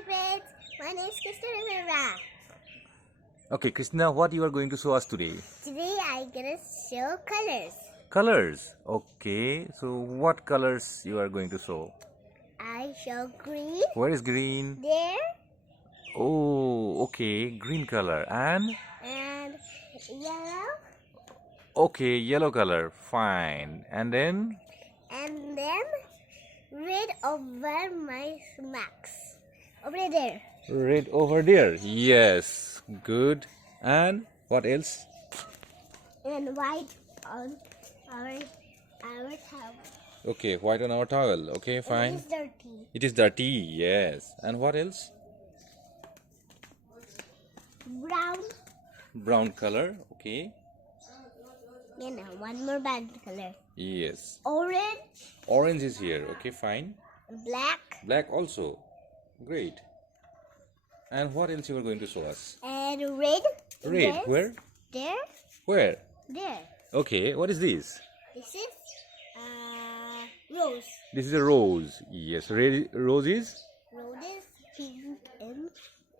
Hi friends, my name is Krishna Rivera. Okay, Krishna, what you are going to show us today? Today I'm gonna show colors. Colors. Okay, so what colors you are going to show? I show green. Where is green? There. Oh, okay, green color. And Yellow. okay, yellow color. Fine. And then Red over my max. Over there. red over there. Yes, good. And what else? And white on our towel. Okay, white on our towel. Okay, fine. It is dirty. It is dirty. Yes. And what else? Brown. Brown color. Okay. And one more bad color. Yes. Orange. Orange is here. Okay, fine. Black. Black also. Great. And what else you are going to show us? And red. Red. There. Where? There. Where? There. Okay, what is this? This is rose. This is a rose. Yes, red rose is? Rose is pink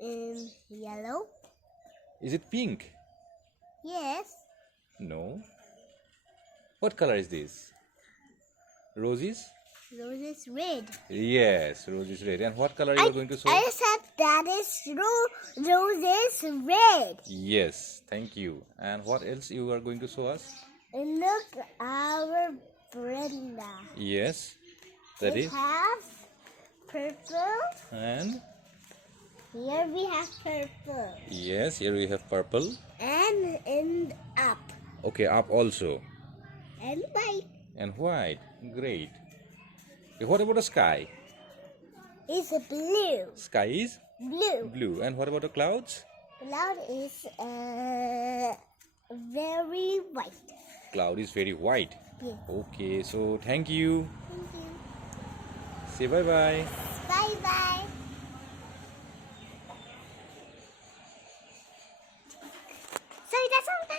and yellow. Is it pink? Yes. No. What color is this? Rose is? Rose is red. Yes, rose is red. And what color you are going to show? I said that is rose is red. Yes, thank you. And what else you are going to show us? And look, our Brenda. Yes, that We is. have purple. And Here we have purple. yes, here we have purple. And up. Okay, up also. And white. And white. Great. Okay, what about the sky? Is blue. Sky is Blue. blue. And what about the clouds? Cloud is very white. Cloud is very white. Yes. Okay, so thank you. Thank you. Say bye bye. Bye bye.